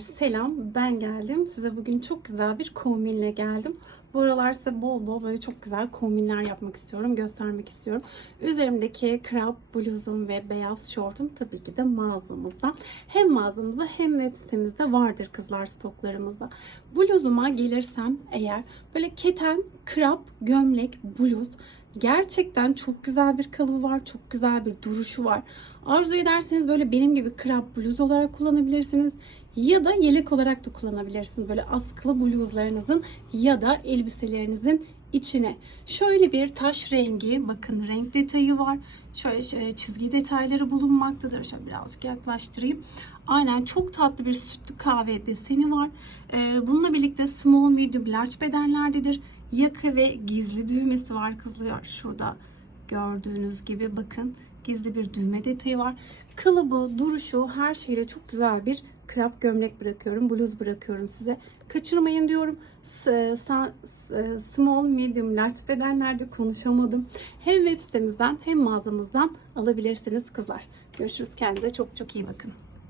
Selam ben geldim. Size bugün çok güzel bir kombinle geldim. Bu aralar size bol bol böyle çok güzel kombinler yapmak istiyorum. Göstermek istiyorum. Üzerimdeki krap bluzum ve beyaz şortum tabii ki de mağazamızda. Hem mağazamızda hem web sitemizde vardır kızlar stoklarımızda. Bluzuma gelirsem eğer böyle keten, krap, gömlek, bluz Gerçekten çok güzel bir kalıbı var. Çok güzel bir duruşu var. Arzu ederseniz böyle benim gibi krap bluz olarak kullanabilirsiniz. Ya da yelek olarak da kullanabilirsiniz. Böyle askılı bluzlarınızın ya da elbiselerinizin içine. Şöyle bir taş rengi, bakın renk detayı var. Şöyle e, çizgi detayları bulunmaktadır. Şöyle birazcık yaklaştırayım. Aynen çok tatlı bir sütlü kahve deseni var. E, Bununla birlikte small, medium, large bedenlerdedir. Yaka ve gizli düğmesi var kızlar. Şurada gördüğünüz gibi bakın gizli bir düğme detayı var. Kalıbı, duruşu her şeyle çok güzel bir krap gömlek bırakıyorum. Bluz bırakıyorum size. Kaçırmayın diyorum. Sa- s- Small, medium, large bedenlerde konuşamadım. Hem web sitemizden hem mağazamızdan alabilirsiniz kızlar. Görüşürüz. Kendinize çok çok iyi bakın.